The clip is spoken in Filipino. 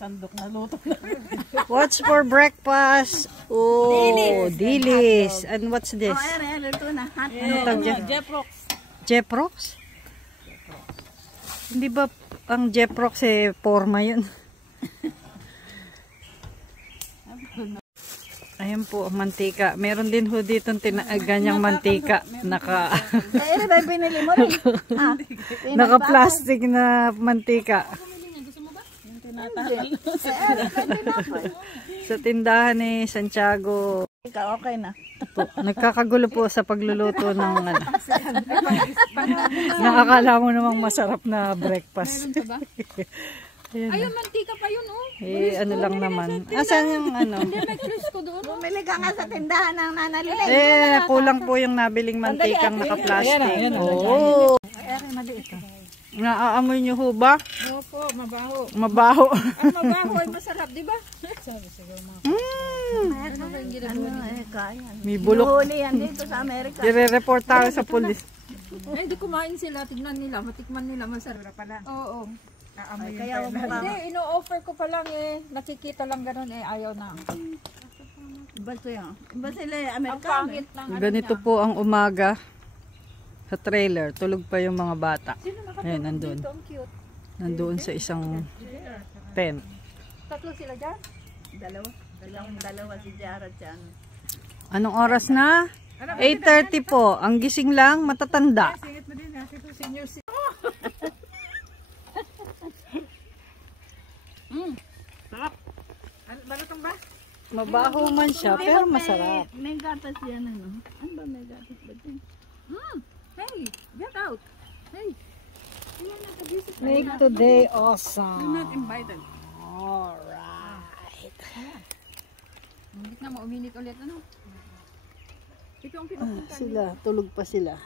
Sandok na luto na. What's for breakfast? Oh, dilis. And what's this? Ito na. Hot Jeprox. Jeprox? Hindi ba ang Jeprox forma yun? Ayan po, mantika. Meron din ho dito ganyang mantika. binili mo rin. Naka-plastic na mantika. Sa tindahan ni Santiago. Okay na. Po, nagkakagulo po sa pagluluto ng ano. Nakakala mo namang masarap na breakfast. Ayun, mantika pa yun, oh. Ano lang naman. Asan yung ano? Bumili ka nga sa tindahan ng nanalilay. Kulang po yung nabiling mantikang naka-plastic. Oo. Naaamoy nyo ho ba? Opo, mabaho. Mabaho. Mabaho ay masarap, di ba? Sabi siguro mga. May bulok. Huli yan dito sa Amerika. I-report tayo sa pulis. Ay, hindi kumain sila. Tignan nila. Matikman nila. Masarap pala. Oo. Kaya wag mo Hindi, ino-offer ko pa lang nakikita lang ganun ayaw na. Iba ito yan. Iba sila Ang Amerikano. pangit lang. Ganito po ang umaga sa trailer. Tulog pa yung mga bata. Ayan, nandun. Ito ang cute. Nandoon sa isang tent. Tatlo sila dyan? Dalawa si Jared dyan. Anong oras na? 8:30 po. Ang gising lang, matatanda. Singit mo din, senior citizen. Sarap. Balutong ba? Mabaho man siya, pero masarap. May gatas yan ano. Ano ba may gatas ba dyan? Hey, get out. Hey. Make today awesome. You're not invited. Alright. Uminit na, mauminit ulit. Ano? Ito ang pinupunta. Sila, tulog pa sila.